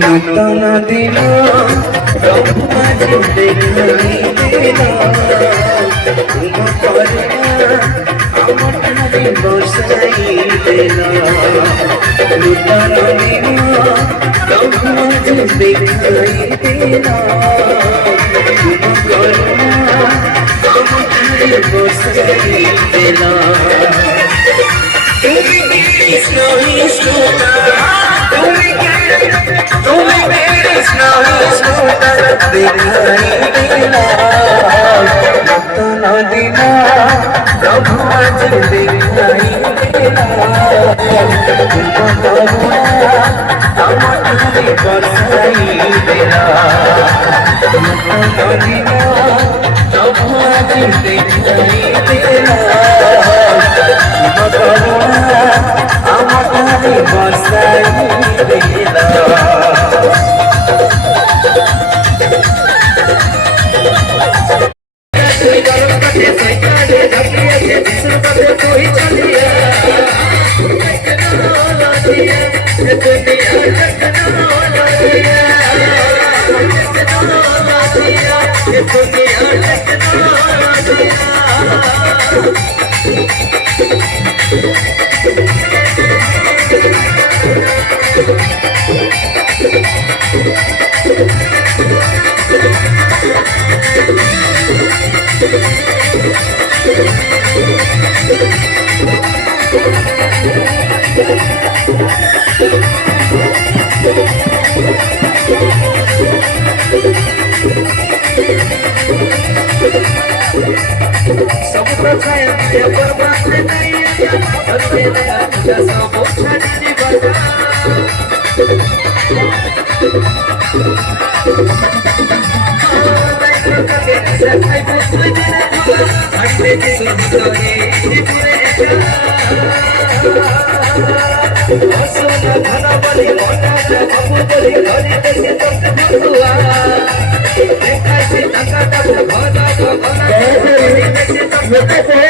नूतन दिन प्रभु आज देखाई देला तुम करुणा आमठारे बसाई देला नूतन दिन प्रभु आज देखाई देला तुम करुणा आमठारे बसाई देला तुम्हें कृष्ण तुम्हें कृष्ण दिखाई देला नूतन दिन प्रभु आज दिखाई देला तुम करुणा आमठारे बसाई देला नूतन दिन प्रभु आज दिखाई देला तुम करुणा आमठारे बसाई देला Gracias.